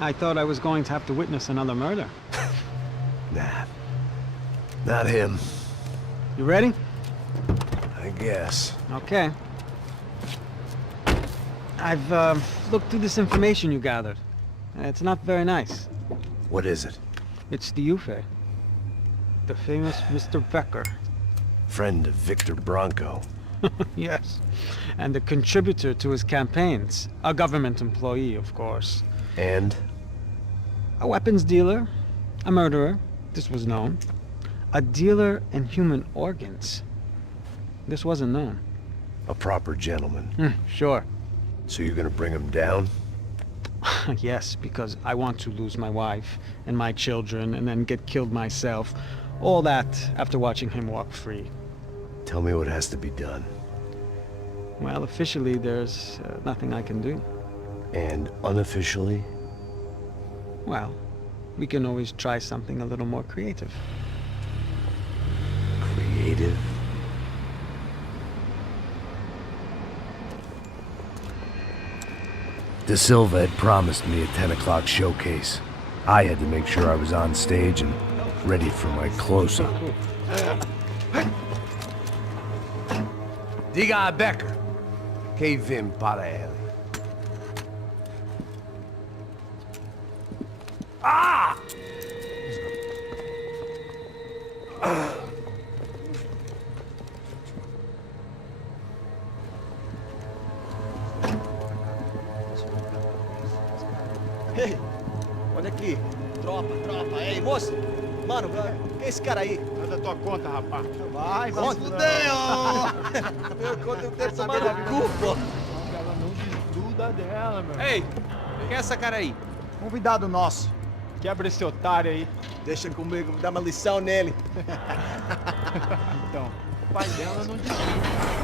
I thought I was going to have to witness another murder. Nah. Not him. You ready? I guess. Okay. I've looked through this information you gathered. It's not very nice. What is it? It's the Ufe. The famous Mr. BEcker. Friend of Victor Bronco. Yes. And a contributor to his campaigns. A government employee, of course. And? A weapons dealer. A murderer. This was known. A dealer in human organs. This wasn't known. A proper gentleman. Sure. So you're gonna bring him down? Yes, because I want to lose my wife and my children and then get killed myself. All that after watching him walk free. Tell me what has to be done. Well, officially there's nothing I can do. And unofficially? Well, we can always try something a little more creative. Creative? De Silva had promised me a 10 o'clock showcase. I had to make sure I was on stage and ready for my close-up. Diga a BEcker que vim para ele. Ah! Ei, olha aqui. Tropa. Ei, moço. Mano, quem é esse cara aí? Faz a tua conta, rapaz. Vai fudeu! Meu conta, eu quero tomar no cu, pô. Ela não desgruda dela, meu. Ei, quem é essa cara aí? Convidado nosso. Quebra esse otário aí. Deixa comigo, dá uma lição nele. Então, o pai dela não desgruda.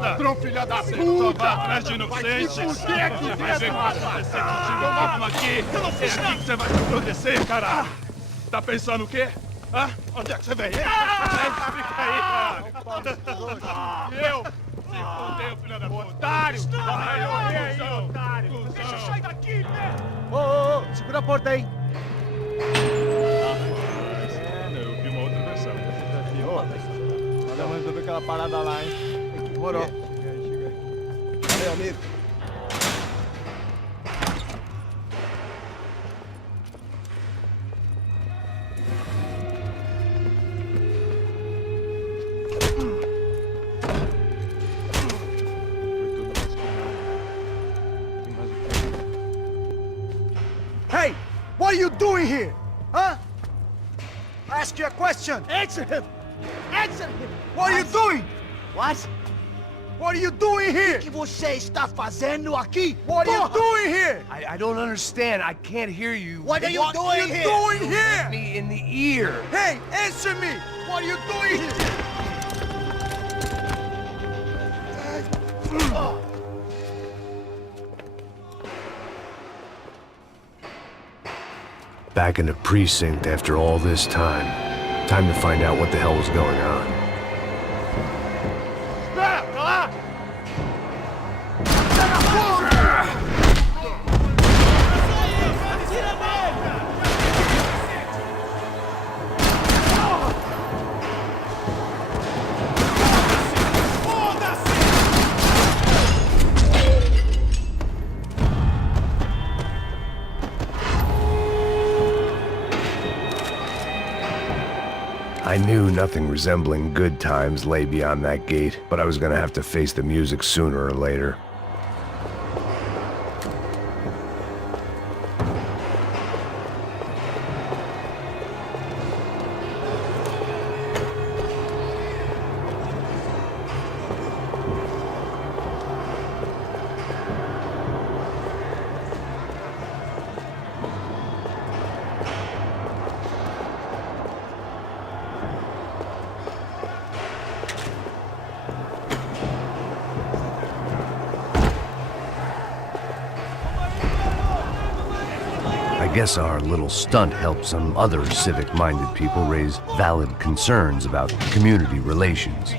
Ladrão, filha da puta! Só vai atrás de inocentes! Vai ver o que vai acontecer contigo mesmo aqui! Eu não fiz nada! Que você vai me proteger, caralho! Tá pensando o quê? Hã? Onde é que você vem? Fica aí, cara! Eu? Se fodeu, filha da puta! Otário! Vai aí, otário! Deixa eu sair daqui, né? Ô, segura a porta aí. Eu vi uma outra versão. Vamos resolver aquela parada lá, hein? Demorou. Chega aí. Valeu, amigo. Hey! What are you doing here? Huh? Ask you a question. Answer him! Answer him! What are you doing? What? What are you doing here? O que você está fazendo aqui? What are you doing here? I don't understand. I can't hear you. What are you doing here? Doing here? Me in the ear. Hey, answer me! What are you doing here? Back in the precinct after all this time. Time to find out what the hell was going on. I knew nothing resembling good times lay beyond that gate, but I was gonna have to face the music sooner or later. guess our little stunt helped some other civic-minded people raise valid concerns about community relations.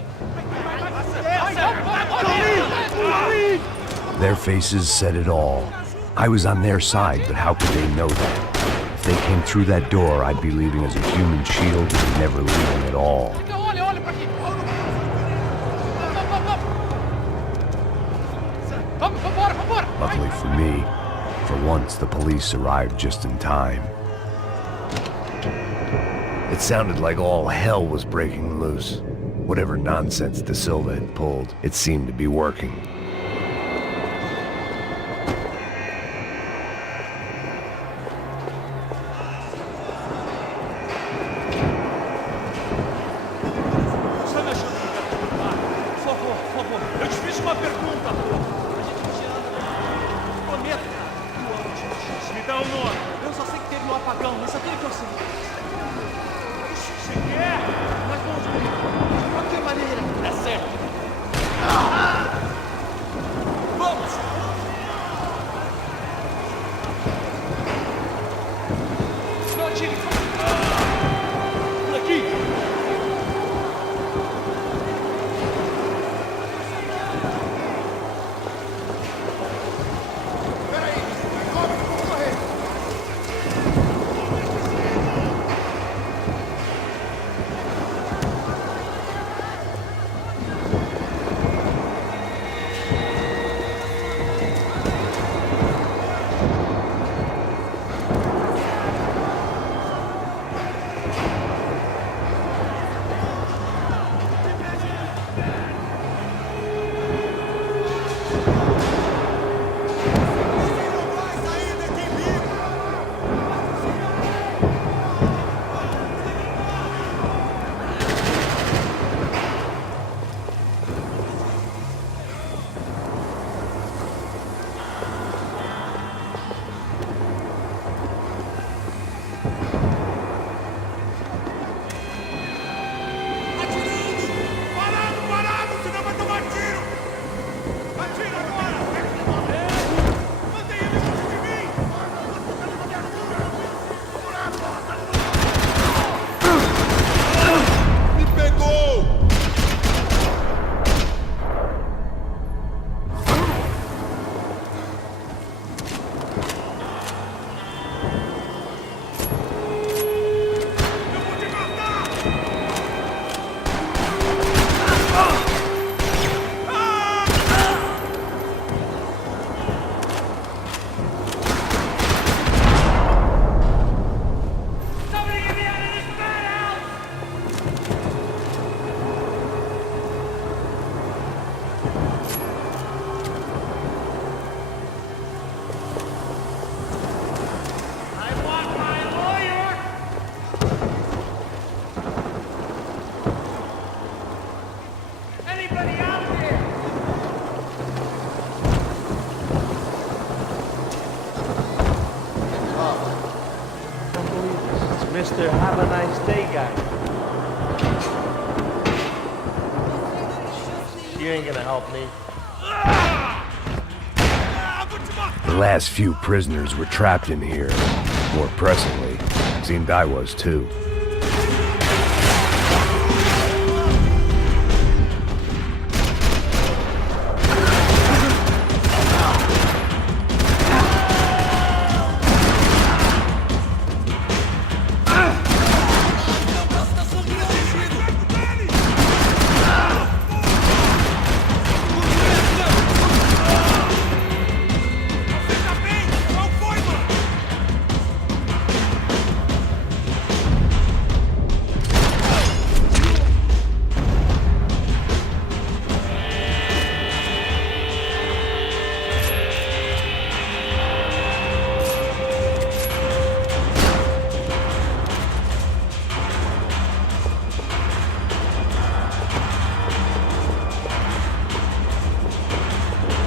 Their faces said it all. I was on their side, but how could they know that? If they came through that door, I'd be leaving as a human shield and never leaving at all. Luckily for me, for once the police arrived just in time. It sounded like all hell was breaking loose. Whatever nonsense De Silva had pulled, it seemed to be working. Eu te fiz uma pergunta, pô. Prometo. Me dá um nome. Eu só sei que teve um apagão, isso é tudo que eu sei. Se quer, nós vamos De qualquer maneira, é certo. vamos! Não atire. Por aqui. Mr. Have a nice day guy. You ain't gonna help me. The last few prisoners were trapped in here. More pressingly, it seemed I was too.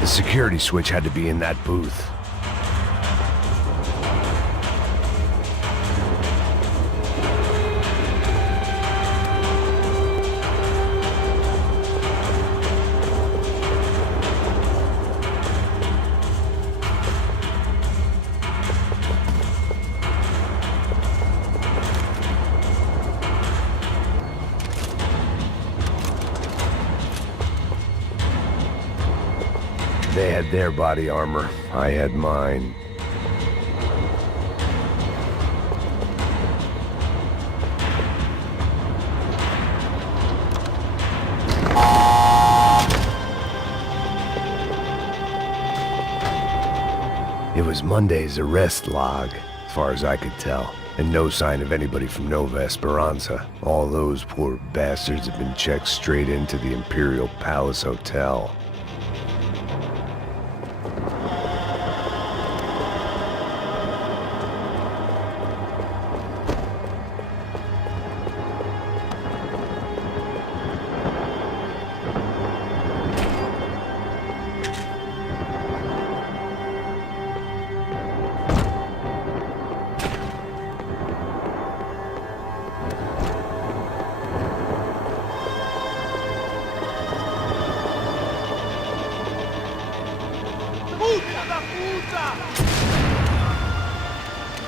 The security switch had to be in that booth. their body armor. I had mine. It was Monday's arrest log, as far as I could tell, and no sign of anybody from Nova Esperanza. All those poor bastards had been checked straight into the Imperial Palace Hotel.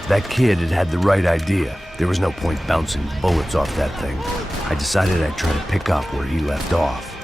That kid had had the right idea. There was no point bouncing bullets off that thing. I decided I'd try to pick up where he left off.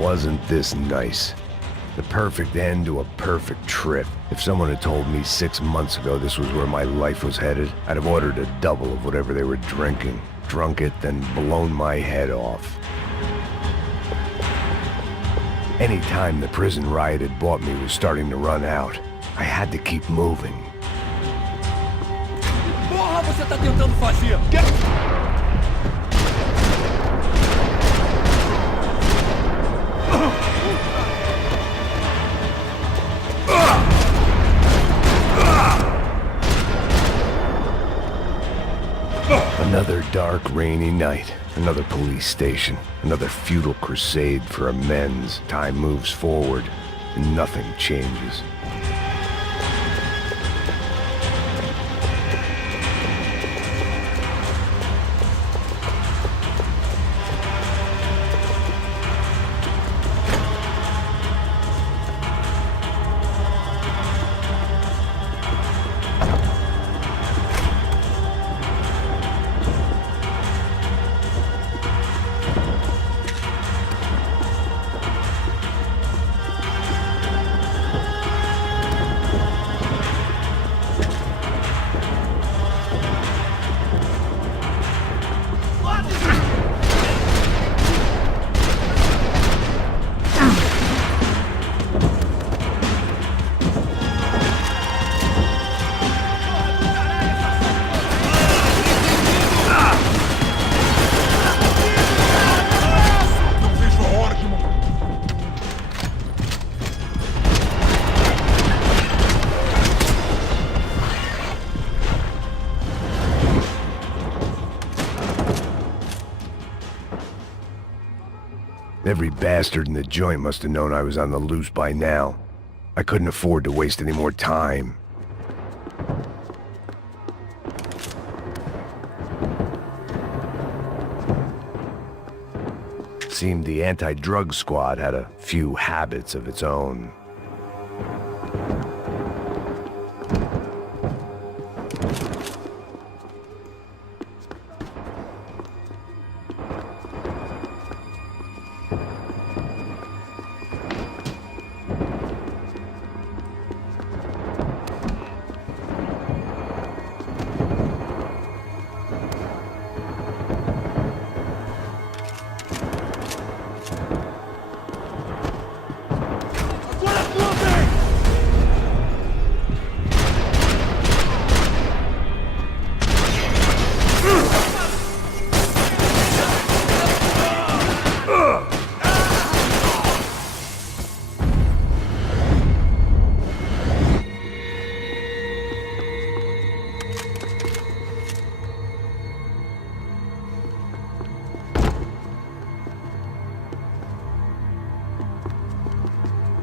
Wasn't this nice? The perfect end to a perfect trip. If someone had told me 6 months ago this was where my life was headed, I'd have ordered a double of whatever they were drinking, drunk it, then blown my head off. Any time the prison riot had bought me was starting to run out. I had to keep moving. Porra, você tá tentando fazer? Another dark, rainy night. Another police station. Another futile crusade for amends. Time moves forward, and nothing changes. Every bastard in the joint must have known I was on the loose by now. I couldn't afford to waste any more time. Seemed the anti-drug squad had a few habits of its own.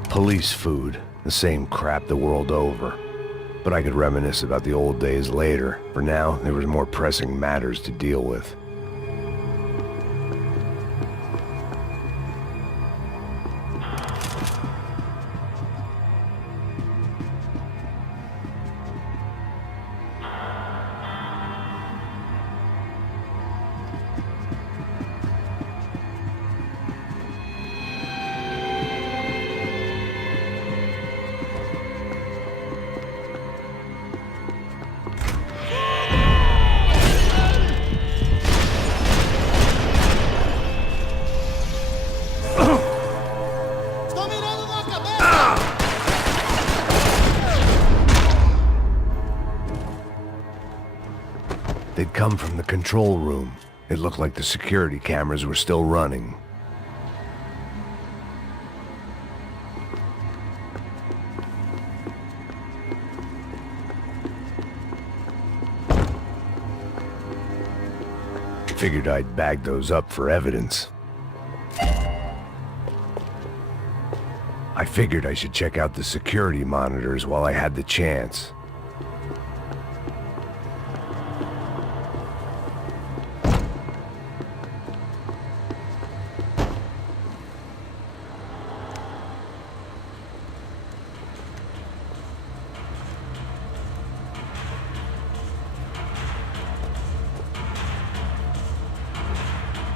Police food, the same crap the world over. But I could reminisce about the old days later. For now, there was more pressing matters to deal with. They'd come from the control room. It looked like the security cameras were still running. Figured I'd bag those up for evidence. I figured I should check out the security monitors while I had the chance.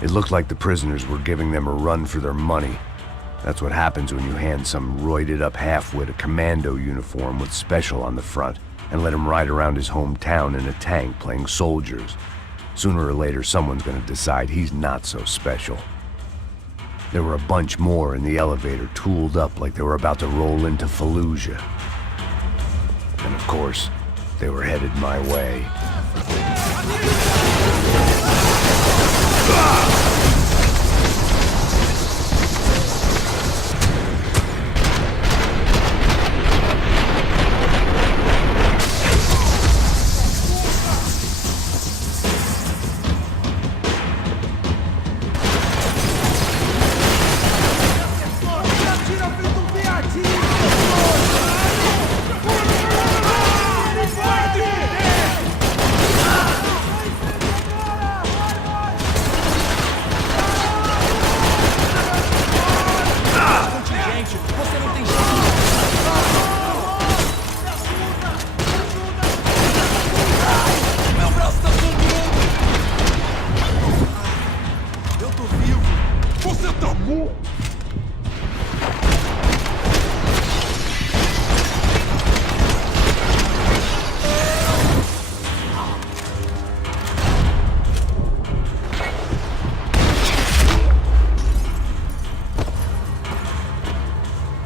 It looked like the prisoners were giving them a run for their money. That's what happens when you hand some roided-up halfwit a commando uniform with special on the front and let him ride around his hometown in a tank playing soldiers. Sooner or later, someone's gonna decide he's not so special. There were a bunch more in the elevator, tooled up like they were about to roll into Fallujah. And of course, they were headed my way.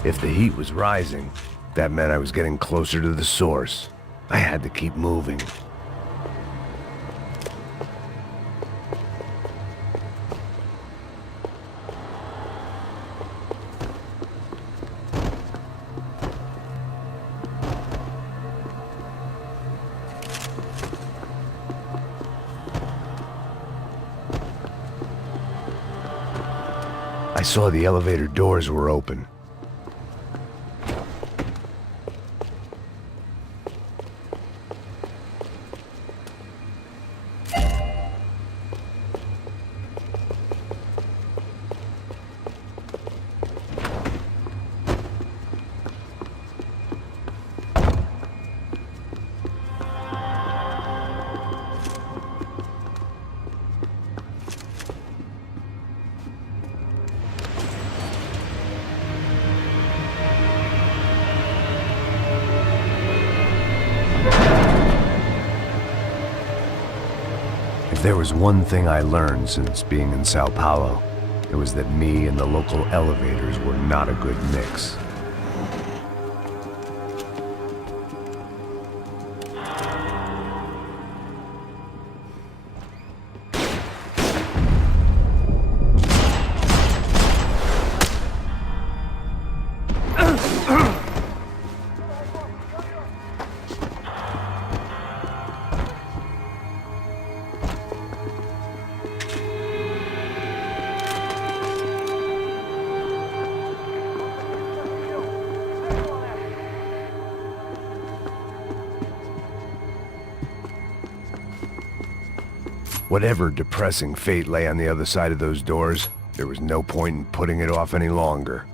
If the heat was rising, that meant I was getting closer to the source. I had to keep moving. I saw the elevator doors were open. If there was one thing I learned since being in Sao Paulo, it was that me and the local elevators were not a good mix. Whatever depressing fate lay on the other side of those doors, there was no point in putting it off any longer.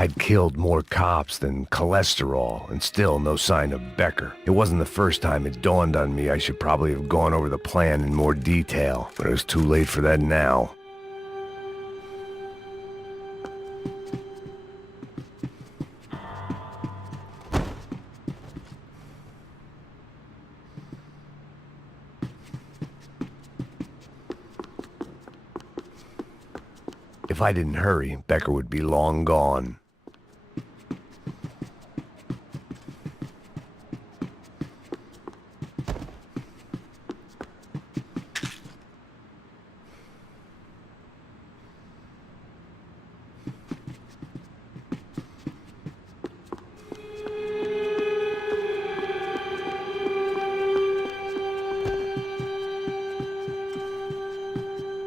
I'd killed more cops than cholesterol, and still no sign of BEcker. It wasn't the first time it dawned on me I should probably have gone over the plan in more detail, but it was too late for that now. If I didn't hurry, BEcker would be long gone.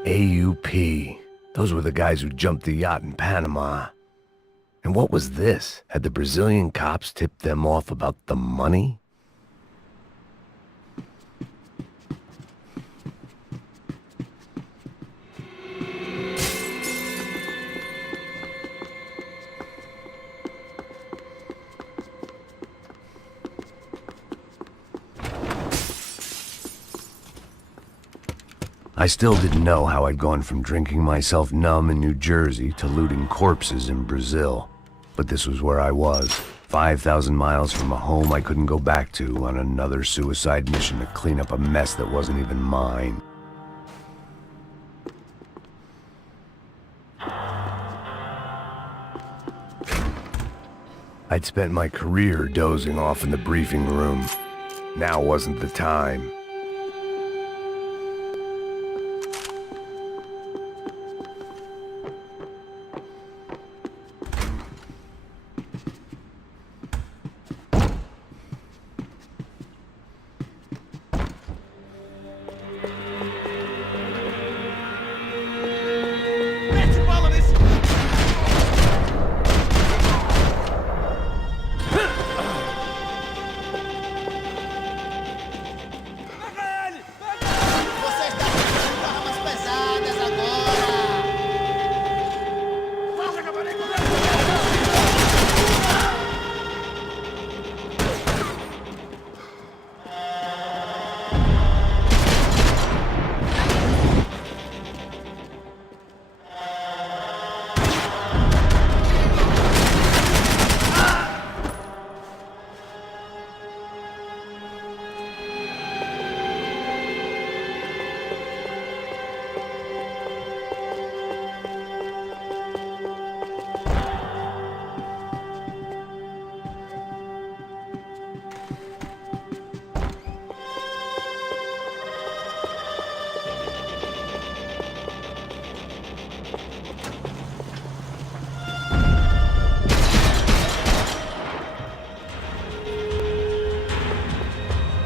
AUP. Those were the guys who jumped the yacht in Panama. And what was this? Had the Brazilian cops tipped them off about the money? I still didn't know how I'd gone from drinking myself numb in New Jersey to looting corpses in Brazil. But this was where I was, 5,000 miles from a home I couldn't go back to, on another suicide mission to clean up a mess that wasn't even mine. I'd spent my career dozing off in the briefing room. Now wasn't the time.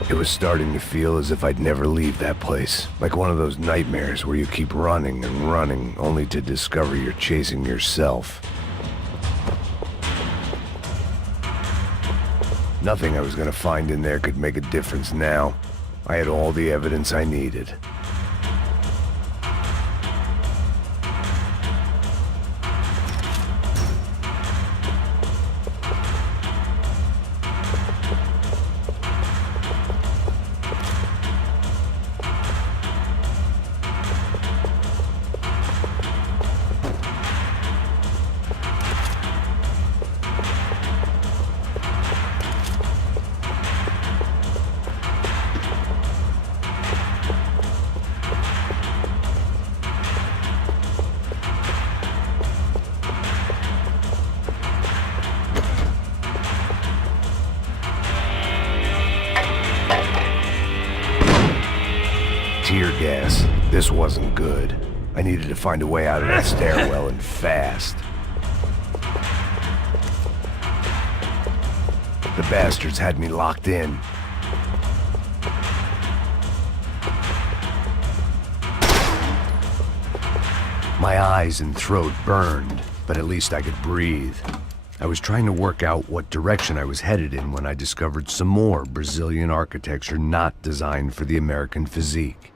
It was starting to feel as if I'd never leave that place. Like one of those nightmares where you keep running and running, only to discover you're chasing yourself. Nothing I was gonna find in there could make a difference now. I had all the evidence I needed. Tear gas. This wasn't good. I needed to find a way out of that stairwell and fast. The bastards had me locked in. My eyes and throat burned, but at least I could breathe. I was trying to work out what direction I was headed in when I discovered some more Brazilian architecture not designed for the American physique.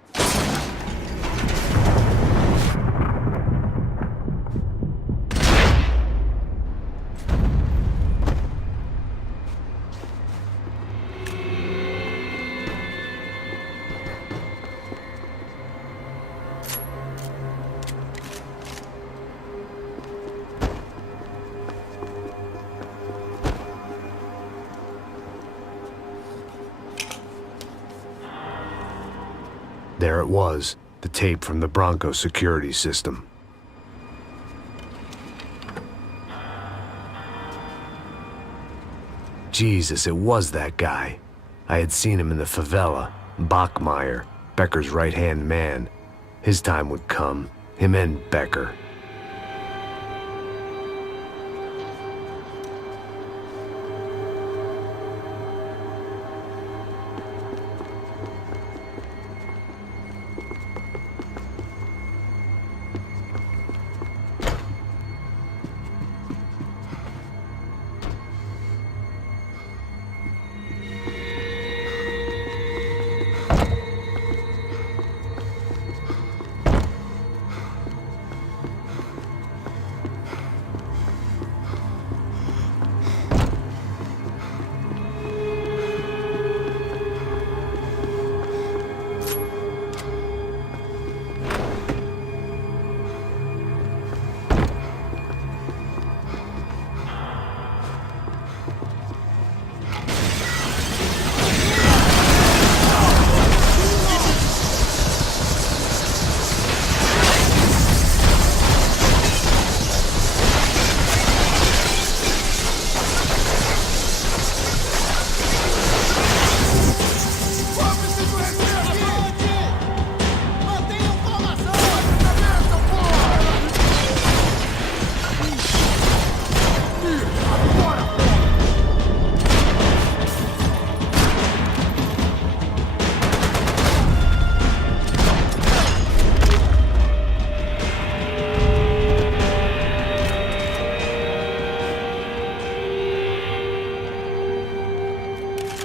There it was, the tape from the Bronco security system. Jesus, it was that guy. I had seen him in the favela, Bachmeyer, Becker's right-hand man. His time would come, him and Becker.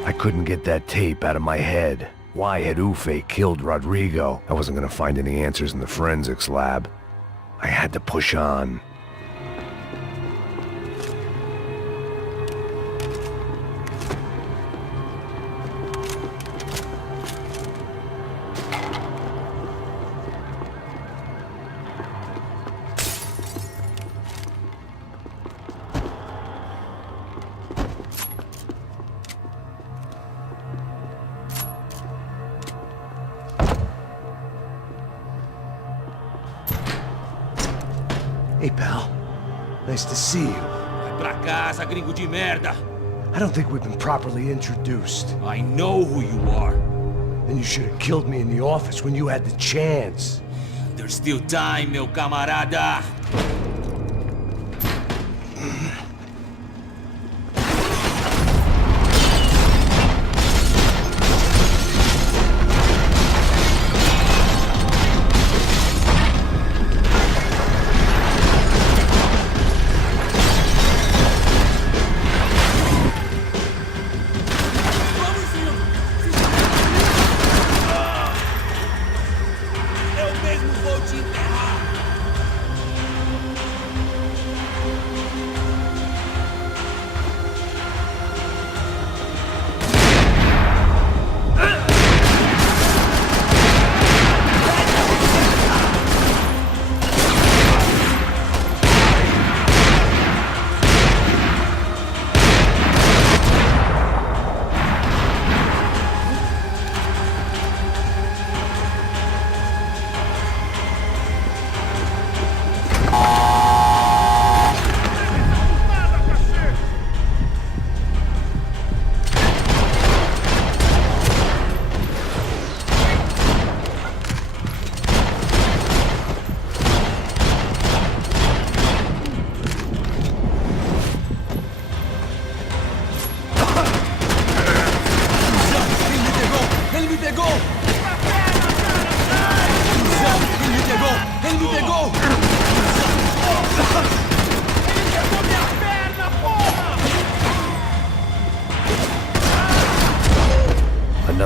I couldn't get that tape out of my head. Why had Ufe killed Rodrigo? I wasn't gonna find any answers in the forensics lab. I had to push on. Hey, pal. Nice to see you. Vai pra casa, gringo de merda. I don't think we've been properly introduced. I know who you are. Then you should have killed me in the office when you had the chance. There's still time, meu camarada.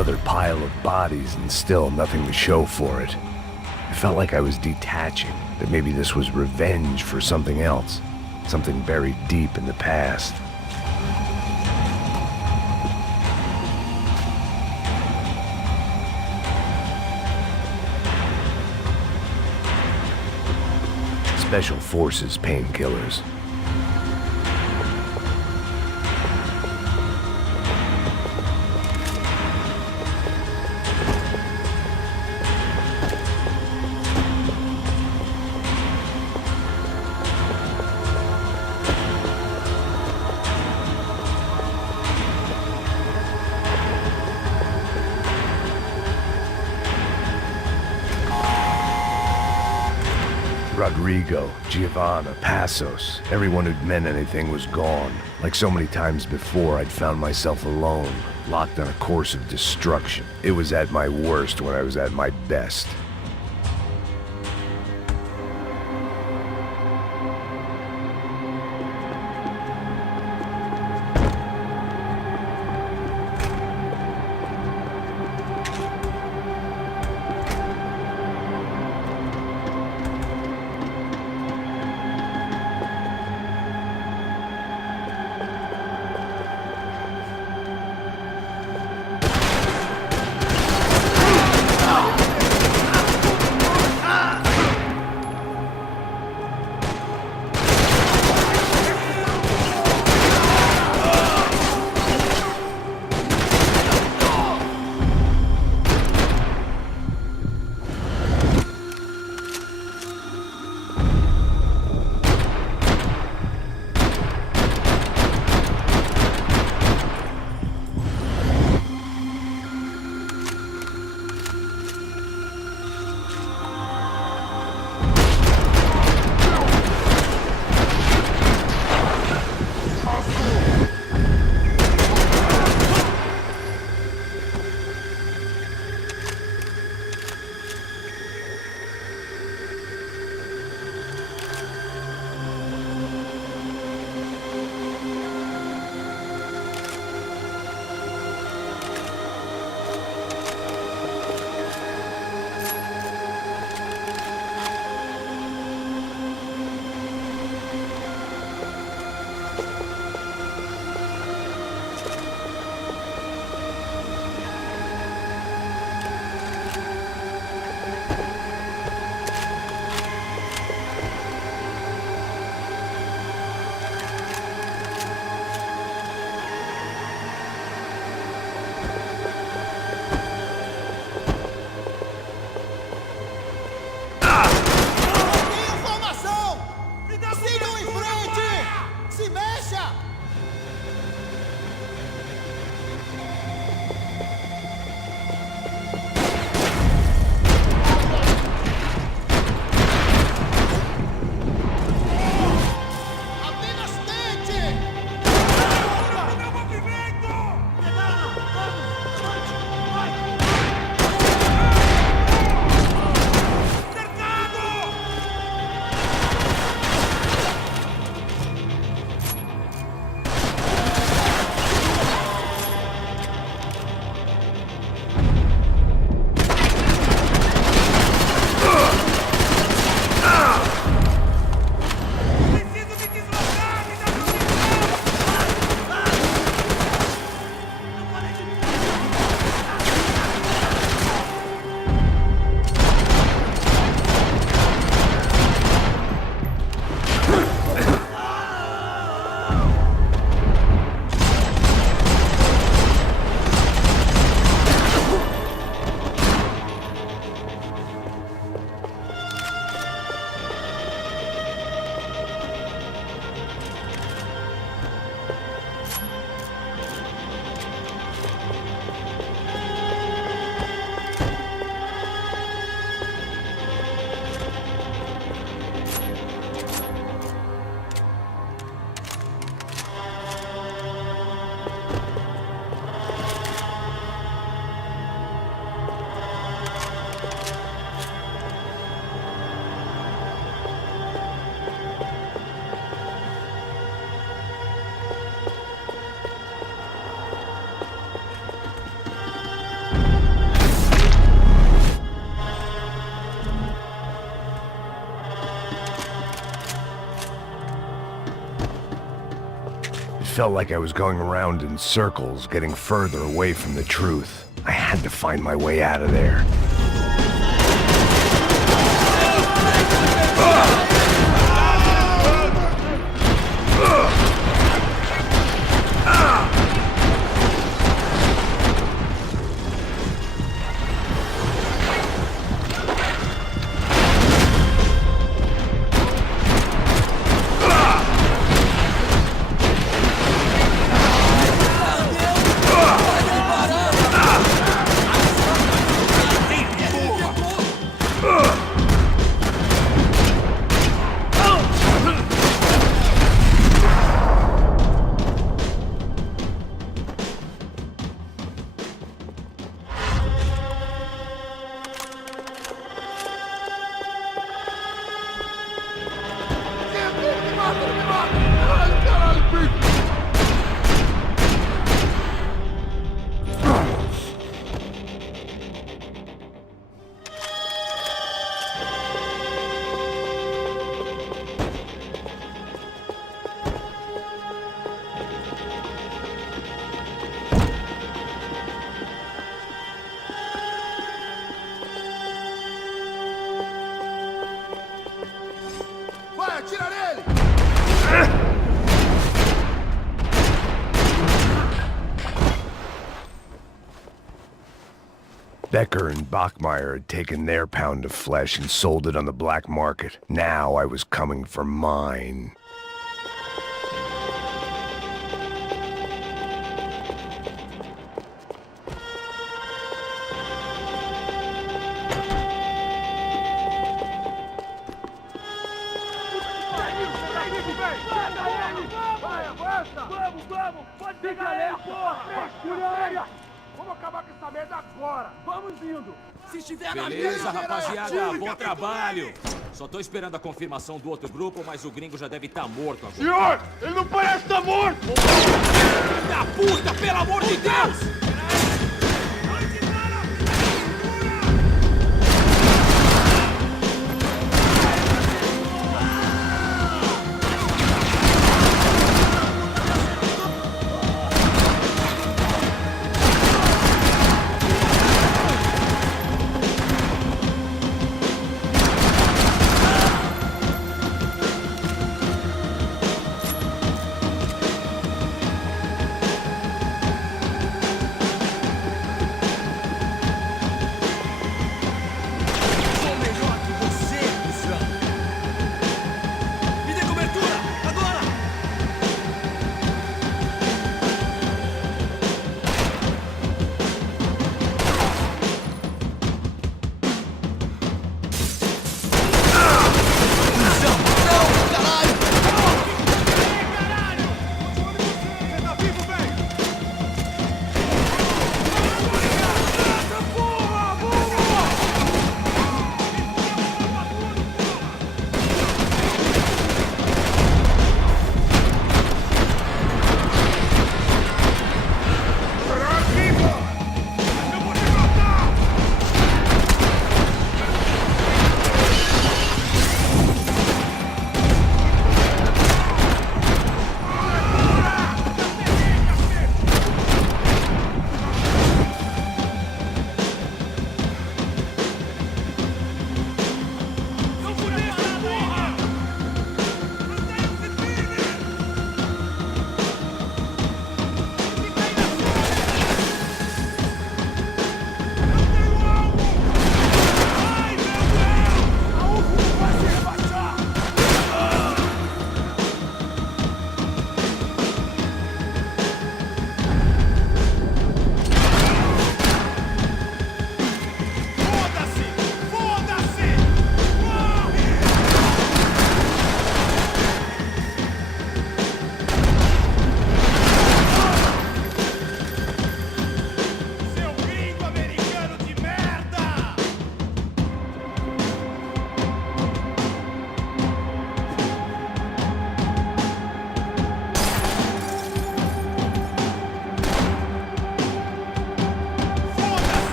Another pile of bodies and still nothing to show for it. I felt like I was detaching, that maybe this was revenge for something else, something buried deep in the past. Special Forces painkillers. Rodrigo, Giovanna, Passos, everyone who'd meant anything was gone. Like so many times before, I'd found myself alone, locked on a course of destruction. It was at my worst when I was at my best. felt like I was going around in circles, getting further away from the truth. I had to find my way out of there. Vai, atira nele! Becker and Bachmeyer had taken their pound of flesh and sold it on the black market. Now I was coming for mine. Vamos! Pode pegar ele, porra! Fúria! Vamos acabar com essa merda agora! Vamos indo! Se estiver na Beleza, rapaziada, bom trabalho. Só tô esperando a confirmação do outro grupo, mas o gringo já deve estar morto agora. Senhor, ele não parece estar morto! Filho da puta, pelo amor de Deus!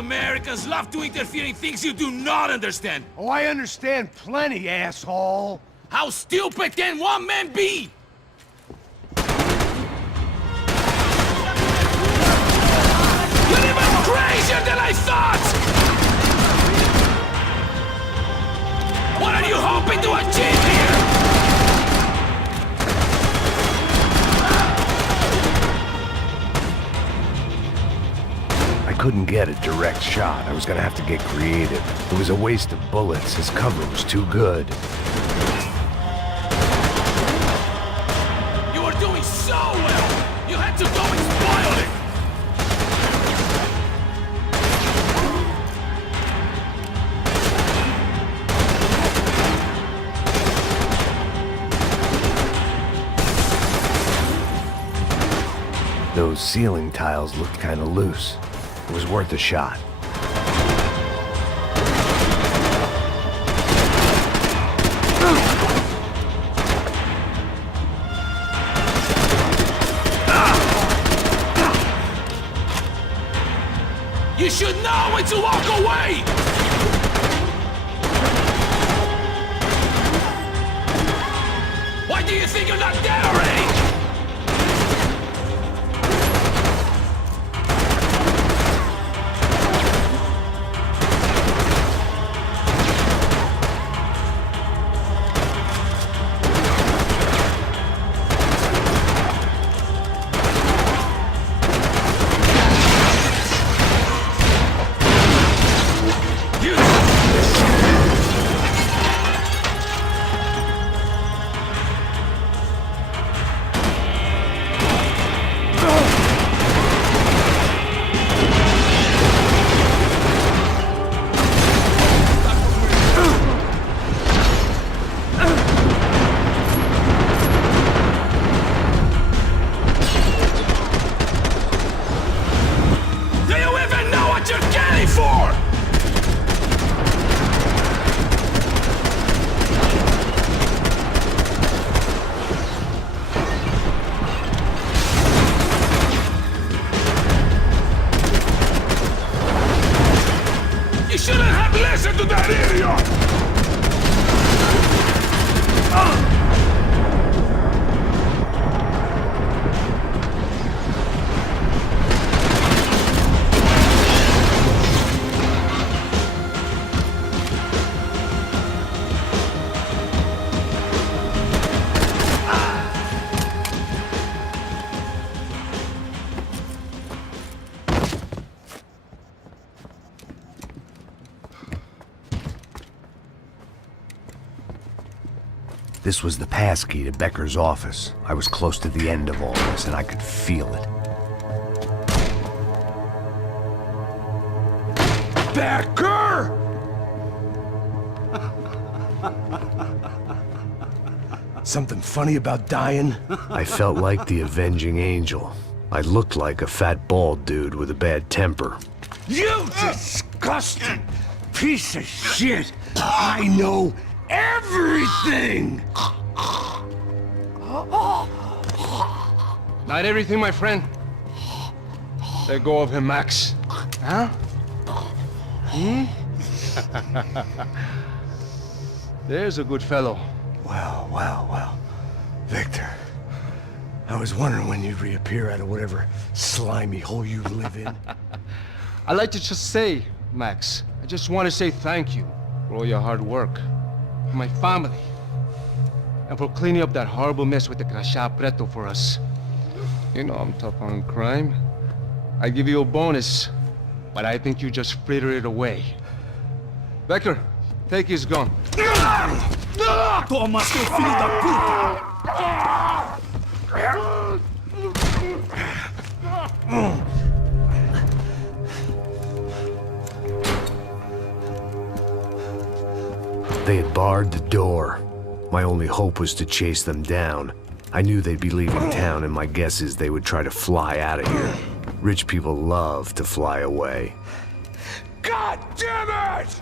Americans love to interfere in things you do not understand. Oh, I understand plenty, asshole. How stupid can one man be? You're even crazier than I thought! What are you hoping to achieve here? I couldn't get a direct shot. I was gonna have to get creative. It was a waste of bullets. His cover was too good. You were doing so well! You had to go and spoil it! Those ceiling tiles looked kinda loose. It was worth a shot. You should know when to walk away! Why do you think you're not dead already? This was the passkey to Becker's office. I was close to the end of all this, and I could feel it. Becker! Something funny about dying? I felt like the avenging angel. I looked like a fat bald dude with a bad temper. You disgusting piece of shit! I know everything! Not everything, my friend. Let go of him, Max. Huh? There's a good fellow. Well. Victor, I was wondering when you'd reappear out of whatever slimy hole you live in. I'd like to just say, Max, I just want to say thank you for all your hard work, for my family, and for cleaning up that horrible mess with the Crachá Preto for us. You know I'm tough on crime. I give you a bonus, but I think you just fritter it away. Becker, take his gun. Toma, seu filho da puta! They had barred the door. My only hope was to chase them down. I knew they'd be leaving town, and my guess is they would try to fly out of here. Rich people love to fly away. God damn it!